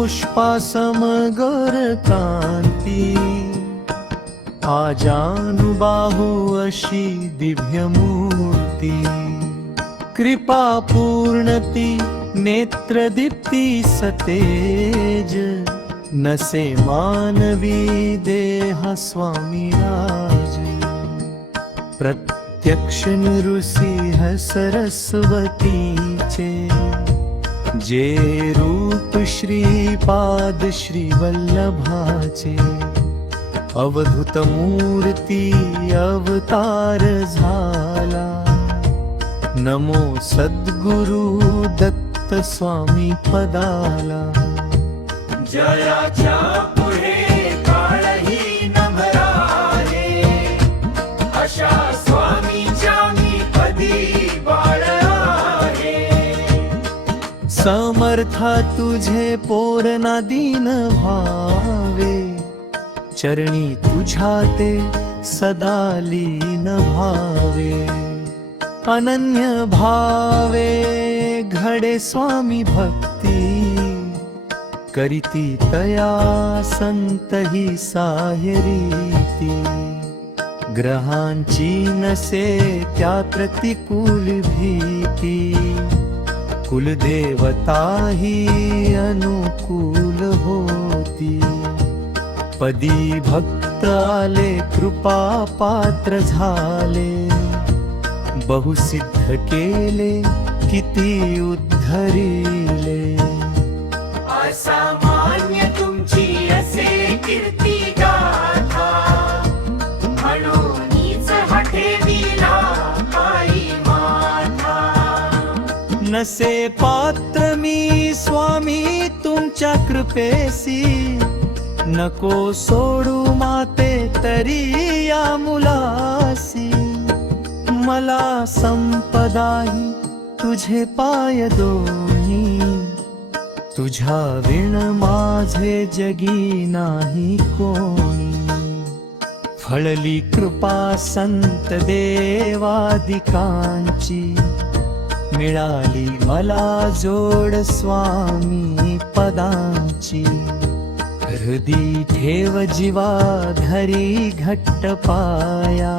पुष्पासमगर कांती, आजानुबाहु अशी दिव्य मूर्ती, कृपा पूर्णती नेत्रदीप्ती सतेज, नसे मानवी देहा स्वामी राज, प्रत्यक्ष नृसिंह सरस्वतीचे, जे रूप श्रीपाद श्रीवल्लभाचे, अवधूत मूर्ती अवतार झाला, नमो सद्गुरु दत्त स्वामी पदाला. जयाच्या पुढे काळही नम्र आहे, अशा स्वामीच्या मी पदी बाळ आहे. समर्था तुझे पोरना दीन भावे, चरणी तुझ्या ते सदा लीन भावे. अनन्य भावे घडे स्वामी भक्ती, करीती तया संतही साह्यरीती. ग्रहांची नसे त्या प्रतिकूल भीती, कुलदेवताही अनुकूल होती. पदी भक्त आले कृपा पात्र झाले, बहुसिद्ध केले किती उद्धरिले. असामान्य तुमची असे कीर्ती गाथा, म्हणूनच हा ठेविला पायी माथा. नसे पात्र मी स्वामी तुमच्या कृपेसी, नको सोडू माते तरी या मुलासी. मला संपदाही तुझे पाय दोन्ही, तुझ्या विण माझे जगी नाही कोणी. फळली कृपा संत देवादिकांची, मिळाली मला जोड स्वामी पदांची. हृदी ठेव जीवा धरी घट्ट पाया,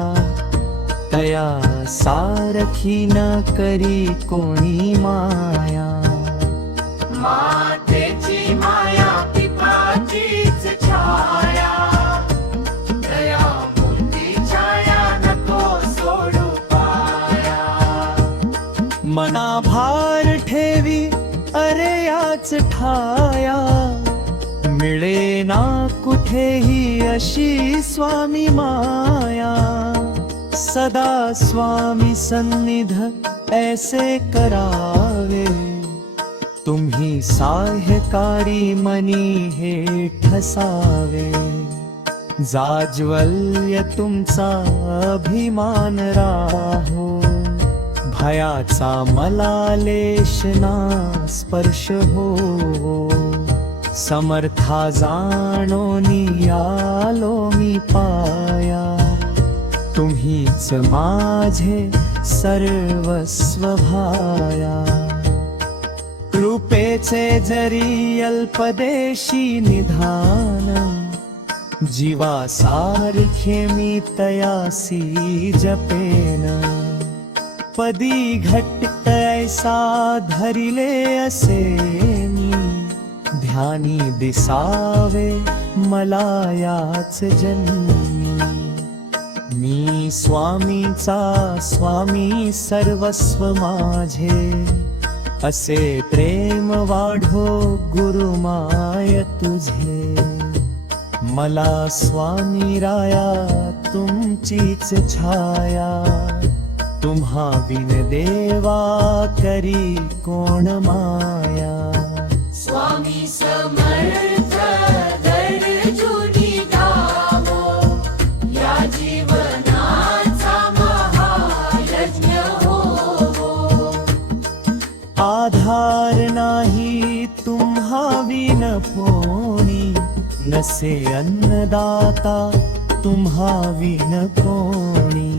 तया सारखी न करी कोणी माया. मातेची माया पिताचीच छाया, दया मूर्ती छाया नको सोडू पाया. मना भार ठेवी अरे याच ठाया, मिळे ना कुठेही अशी स्वामी माया. सदा स्वामी सन्निध ऐसे करावे, तुम्ही साह्यकारी मनी हे ठसावे. जाज्वल्य तुमचा अभिमान राहो, भयाचा मला लेश ना स्पर्श हो. समर्था जाणोनी आलो मी पाया, तुम्हीच माझे सर्वस्व भाया. कृपेचे जरी अल्पदेशी निधान, जीवा सारखे मी तयासी जपेन. पदी घट्ट ऐसा धरिले असे मी, ध्यानी दिसावे मला याच जन्मी. मी स्वामीचा स्वामी सर्वस्व माझे, असे प्रेम वाढो गुरुमाय तुझे. मला स्वामी राया तुमचीच छाया, तुम्हा बिन देवा करी कोण माया. स्वामी समर्थ दर्जुनी गावो, या जीवनाचा महायज्ञ होवो. आधार नाही तुम्हा विन कोणी, नसे अन्नदाता तुम्हा विन कोणी.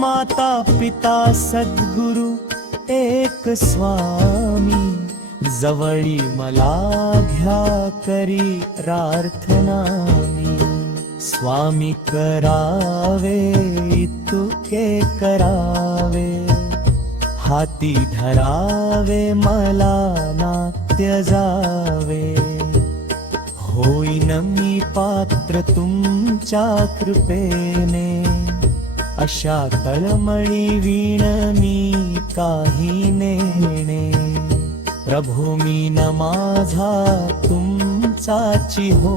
माता पिता सद्गुरु एक स्वामी, जवळी मला घ्या करी प्रार्थना मी स्वामी करावे इतुके करावे हाती धरावे मला ना त्यजावे होईन मी पात्र तुमच्या कृपेने अशा तळमळी वीण मी काही नेणे प्रभू मी न माझा तुमचाची हो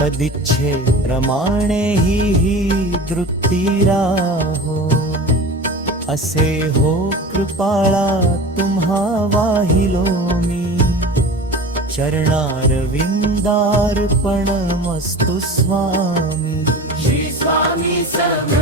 तदिच्छे प्रमाणे ही वृत्ती राहो असे हो कृपाळा तुम्हा वाहिलो मी चरणारविंदार्पणमस्तु स्वामी श्री स्वामी समर्थ